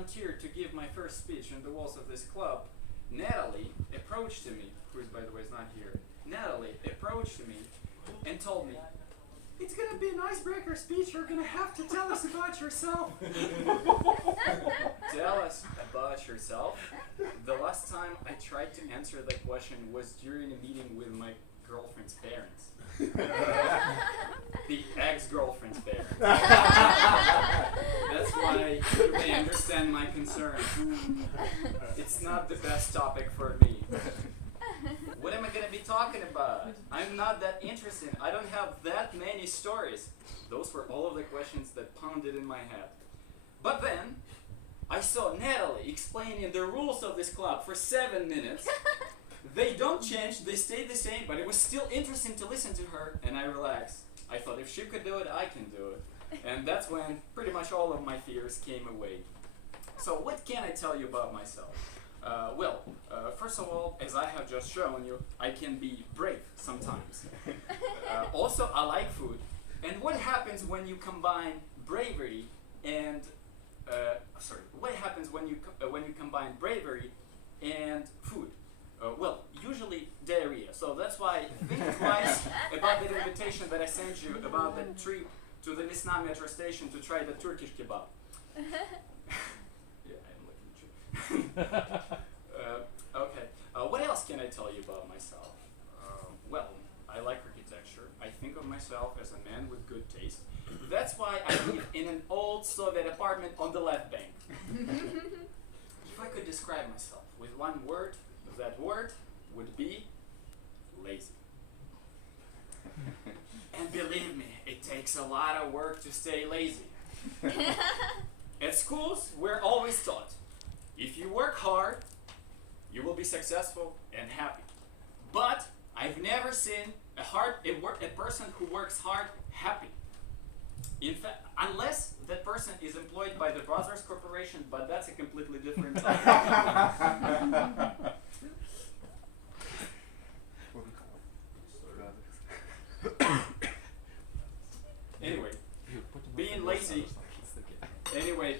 volunteered to give my first speech on the walls of this club, Natalie approached to me, who by the way is not here. Natalie approached to me and told me, "It's gonna be an icebreaker speech. You're gonna have to tell us about yourself." Tell us about yourself. The last time I tried to answer that question was during a meeting with my girlfriend's parents. The ex-girlfriend's parents. That's why they understand my concerns. It's not the best topic for me. What am I going to be talking about? I'm not that interested. I don't have that many stories. Those were all of the questions that pounded in my head. But then, I saw Natalie explaining the rules of this club for 7 minutes. They don't change, they stay the same, but it was still interesting to listen to her, and I relaxed. I thought if she could do it, I can do it. And that's when pretty much all of my fears came away. So what can I tell you about myself? First of all, as I have just shown you, I can be brave sometimes. Also, I like food. And what happens when you combine bravery and what happens when you combine bravery and food? Usually diarrhea. So that's why think twice about that invitation that I sent you about the trip to the Nisna metro station to try the Turkish kebab. Yeah, I'm looking at you. Okay. What else can I tell you about myself? I like architecture. I think of myself as a man with good taste. That's why I live in an old Soviet apartment on the left bank. If I could describe myself with one word, that word would be lazy. And believe me, it takes a lot of work to stay lazy. At schools, we're always taught, if you work hard, you will be successful and happy. But I've never seen a person who works hard happy. In fact, unless that person is employed by the Brothers Corporation, but that's a completely different topic.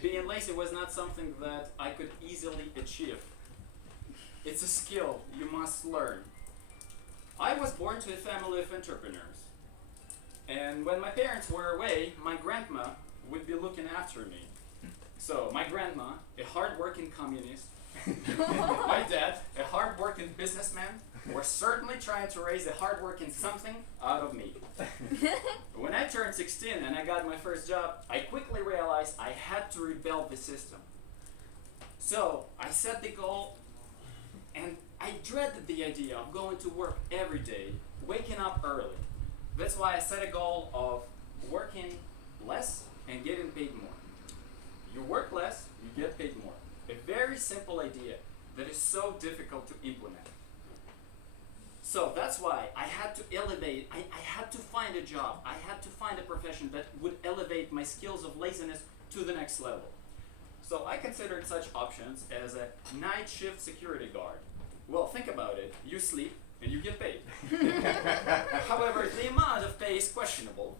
Being lazy was not something that I could easily achieve. It's a skill you must learn. I was born to a family of entrepreneurs. And when my parents were away, my grandma would be looking after me. So my grandma, a hard-working communist, my dad, a hard-working businessman, were certainly trying to raise a hard-working something out of me. When I turned 16 and I got my first job, I quickly realized I had to rebel the system. So I set the goal, and I dreaded the idea of going to work every day, waking up early. That's why I set a goal of working less and getting paid more. You work less, you get paid more. A very simple idea that is so difficult to implement. So that's why I had to elevate, I had to find a job, I had to find a profession that would elevate my skills of laziness to the next level. So I considered such options as a night shift security guard. Well, think about it. You sleep and you get paid. However, the amount of pay is questionable.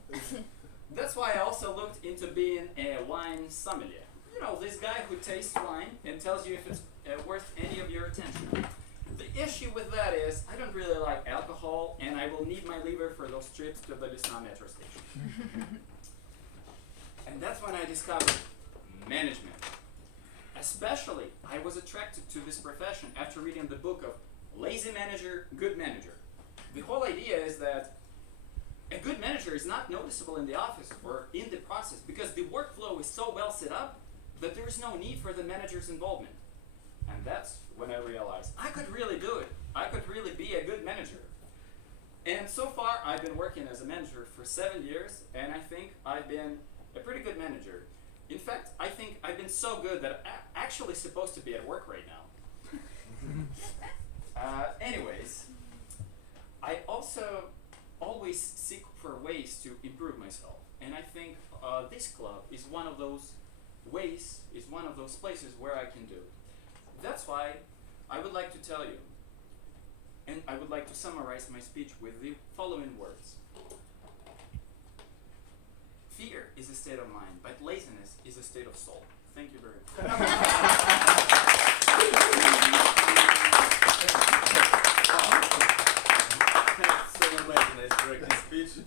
That's why I also looked into being a wine sommelier. You know, this guy who tastes wine and tells you if it's worth any of your attention. The issue with that is I don't really like alcohol, and I will need my liver for those trips to the Dnipro metro station. And that's when I discovered management. Especially, I was attracted to this profession after reading the book of Lazy Manager, Good Manager. The whole idea is that a good manager is not noticeable in the office or in the process because the workflow is so well set up that there is no need for the manager's involvement. And that's when I realized I could really do it. I could really be a good manager. And so far, I've been working as a manager for 7 years, and I think I've been a pretty good manager. In fact, I think I've been so good that I'm actually supposed to be at work right now. Anyways, I also always seek for ways to improve myself. And I think this club is one of those ways, is one of those places where I can do it. That's why I would like to tell you, and I would like to summarize my speech with the following words. Fear is a state of mind, but laziness is a state of soul. Thank you very much. practice speech.